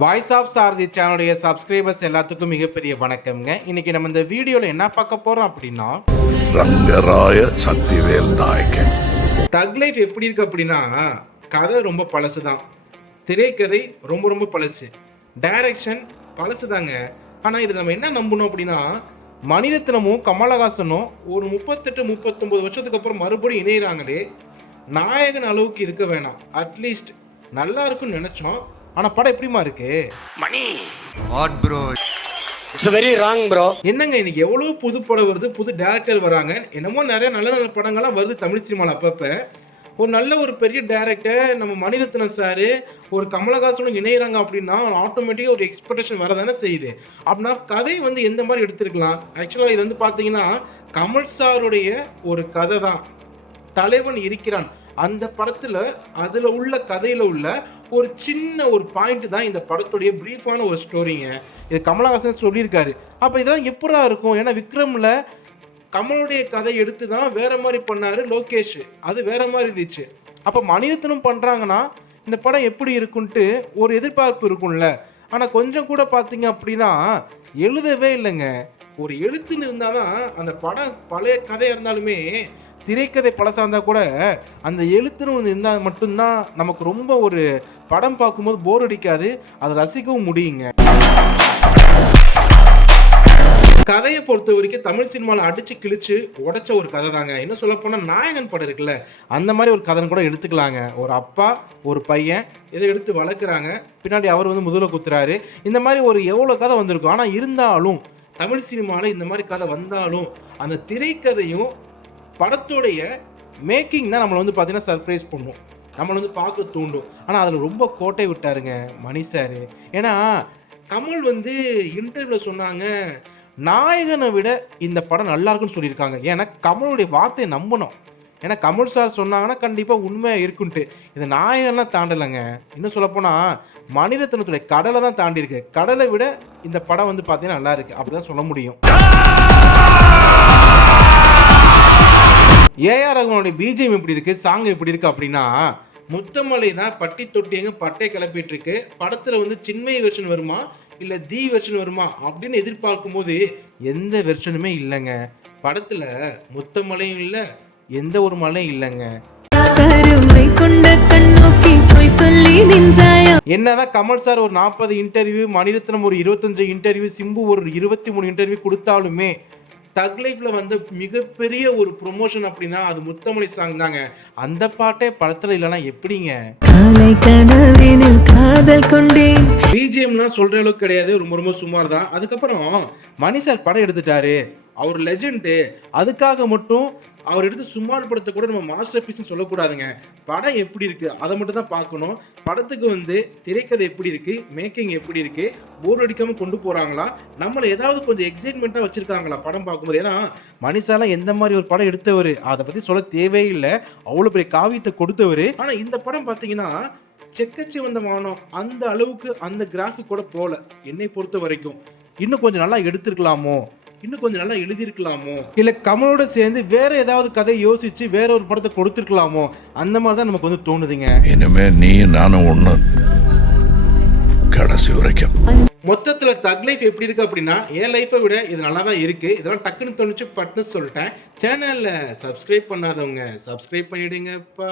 Voice of சாரதி சேனலுடைய subscribers எல்லாத்துக்கும் மிகப்பெரிய வணக்கம்ங்க. இன்னைக்கு நம்ம இந்த வீடியோவில் என்ன பார்க்க போகிறோம் அப்படின்னா ரங்கராய சக்திவேல் நாயக்கன். தக் லைஃப் எப்படி இருக்கு அப்படின்னா கதை ரொம்ப பழசு தான் திரைக்கதை ரொம்ப ரொம்ப பழசு. டைரக்ஷன் பழசு தாங்க ஆனால் இதில் நம்ம என்ன நம்பணும் அப்படின்னா மணிரத்னமும் கமலஹாசனும் ஒரு முப்பத்தெட்டு முப்பத்தொம்பது வருஷத்துக்கு அப்புறம் மறுபடியும் இணையிறாங்களே. நாயகன் அளவுக்கு இருக்க வேணாம். அட்லீஸ்ட் நல்லா இருக்கும்னு நினச்சோம். ஆனால் படம் எப்படிமா இருக்கு? What bro it's very wrong bro என்னங்க இன்னைக்கு எவ்வளோ புது படம் வருது புது டேரக்டர் வராங்க. என்னமோ நிறைய நல்ல நல்ல படங்கள்லாம் வருது தமிழ் சினிமாவில் அப்பப்போ. ஒரு நல்ல ஒரு பெரிய டேரக்டர் நம்ம மணிரத்னம் சார் ஒரு கமலஹாசனும் இணையிறாங்க அப்படின்னா ஆட்டோமேட்டிக்காக ஒரு எக்ஸ்பெக்டேஷன் வரதானே செய்யுது. அப்படின்னா கதை வந்து எந்த மாதிரி எடுத்திருக்கலாம்? ஆக்சுவலாக இது வந்து பார்த்தீங்கன்னா கமல் சாருடைய ஒரு கதை தான் தலைவன் இருக்கிறான். அந்த படத்தில் அதில் உள்ள கதையில் உள்ள ஒரு சின்ன ஒரு பாயிண்ட் தான் இந்த படத்துடைய ப்ரீஃபான ஒரு ஸ்டோரிங்க இது கமலஹாசன் சொல்லியிருக்காரு. அப்போ இதெல்லாம் எப்படா இருக்கும்? ஏன்னா விக்ரமில் கமலுடைய கதை எடுத்து தான் வேற மாதிரி பண்ணார் லோகேஷ். அது வேற மாதிரி இருந்துச்சு. அப்போ மணிரத்னம் பண்ணுறாங்கன்னா இந்த படம் எப்படி இருக்குன்ட்டு ஒரு எதிர்பார்ப்பு இருக்கும்ல. ஆனால் கொஞ்சம் கூட பார்த்தீங்க அப்படின்னா எழுதவே இல்லைங்க. ஒரு எழுத்துன்னு இருந்தால் தான் அந்த படம் பழைய கதையாக இருந்தாலுமே திரைக்கதை பழசாக இருந்தால் கூட அந்த எழுத்துன்னு ஒன்று இருந்தால் மட்டும்தான் நமக்கு ரொம்ப ஒரு படம் பார்க்கும்போது போர் அடிக்காது. அதை ரசிக்கவும் முடியுங்க. கதையை பொறுத்த வரைக்கும் தமிழ் சினிமாவில் அடித்து கிழிச்சு உடைச்ச ஒரு கதை தாங்க. இன்னும் சொல்லப்போனால் நாயகன் படம் இருக்குல்ல அந்த மாதிரி ஒரு கதைன்னு கூட எடுத்துக்கலாங்க. ஒரு அப்பா ஒரு பையன் இதை எடுத்து வளர்க்குறாங்க. பின்னாடி அவர் வந்து முதல குத்துறாரு. இந்த மாதிரி ஒரு எவ்வளோ கதை வந்திருக்கும். ஆனால் இருந்தாலும் தமிழ் சினிமாவில் இந்த மாதிரி கதை வந்தாலும் அந்த திரைக்கதையும் படத்துடைய மேக்கிங் தான் நம்மளை வந்து பார்த்தீங்கன்னா சர்ப்ரைஸ் பண்ணும். நம்மளை வந்து பார்க்க தூண்டும். ஆனால் அதில் ரொம்ப கோட்டை விட்டாருங்க மணி சார் ஏன்னா கமல் வந்து இன்டர்வியூவில் சொன்னாங்க நாயகனை விட இந்த படம் நல்லா இருக்குன்னு சொல்லியிருக்காங்க. ஏன்னா கமலுடைய வார்த்தையை நம்பணும். ஏன்னா கமல் சார் சொன்னாங்கன்னா கண்டிப்பாக உண்மையாக இருக்குன்ட்டு. இந்த நாயகன்லாம் தாண்டலைங்க. இன்னும் சொல்லப்போனால் மணிரத்னத்துடைய கடலை தான் தாண்டியிருக்கு. கடலை விட இந்த படம் வந்து பார்த்தீங்கன்னா நல்லா இருக்குது அப்படி தான் சொல்ல முடியும். ஏஆர் ரகுமானுடைய பிஜிஎம் எப்படி இருக்கு? சாங் எப்படி இருக்கு அப்படின்னா முத்தமலை தான் பட்டி தொட்டியங்க பட்டை கிளப்பிட்டு இருக்கு. படத்துல வந்து சின்மய வெர்ஷன் வருமா? இல்ல தி வெர்ஷன் வருமா? அப்படின்னு எதிர்பார்க்கும் போது எந்த வெர்ஷனுமே இல்லைங்க. படத்துல முத்தமலையும் இல்லை எந்த ஒரு மலையும் இல்லைங்க. என்னதான் கமல் சார் ஒரு நாற்பது இன்டர்வியூ மணிரத்னம் ஒரு இருபத்தஞ்சு இன்டர்வியூ சிம்பு ஒரு இருபத்தி மூணு இன்டர்வியூ கொடுத்தாலுமே தக் லைஃப்ல வந்து மிகப்பெரிய ஒரு ப்ரொமோஷன் அப்படின்னா அது முத்தமலை சாங் தாங்க. அந்த பாட்டே படத்துல இல்லைன்னா எப்படிங்க? பிஜிஎம்லாம் சொல்ற அளவுக்கு கிடையாது. ரொம்ப ரொம்ப சுமார் தான் அதுக்கப்புறம் மணி சார் படம் எடுத்துட்டாரு. அவர் லெஜெண்டு அதுக்காக மட்டும் அவர் எடுத்து சுமார் படத்தை கூட நம்ம மாஸ்டர் பீஸ்னு சொல்லக்கூடாதுங்க. படம் எப்படி இருக்குது அதை மட்டும் தான் பார்க்கணும். படத்துக்கு வந்து திரைக்கதை எப்படி இருக்குது மேக்கிங் எப்படி இருக்குது போர் அடிக்காமல் கொண்டு போகிறாங்களா நம்மளை ஏதாவது கொஞ்சம் எக்ஸைட்மெண்ட்டாக வச்சுருக்காங்களா படம் பார்க்கும்போது? ஏன்னா மனுஷாலாம் எந்த மாதிரி ஒரு படம் எடுத்தவர் அதை பற்றி சொல்ல தேவையில்லை. அவ்வளோ பெரிய காவியத்தை கொடுத்தவர். ஆனால் இந்த படம் பார்த்தீங்கன்னா செக்கச்சி வந்த வானம் அந்த அளவுக்கு அந்த கிராஃபிக் கூட போகல என்னை பொறுத்த வரைக்கும். இன்னும் கொஞ்சம் நல்லா எடுத்திருக்கலாமோ? இன்னும் கொஞ்சம் நல்லா எழுதியிருக்கலாமோ? இல்லை கமலோட சேர்ந்து வேற ஏதாவது கதை யோசிச்சு வேற ஒரு படத்தை கொடுத்துருக்கலாமோ? அந்த மாதிரி தான் நமக்கு வந்து தோணுதுங்க. இனிமே நீ நானும் ஒண்ணு. கடைசி வரைக்கும். மொத்தத்துல தக் லைஃப் எப்படி இருக்கு அப்படின்னா என் லைஃப்பை விட இது நல்லா தான் இருக்கு. இதெல்லாம் டக்குன்னு தோணுச்சு பட்டுன்னு சொல்லிட்டேன் சேனல்ல சப்ஸ்கிரைப் பண்ணாதவங்க சப்ஸ்கிரைப் பண்ணிடுங்கப்பா.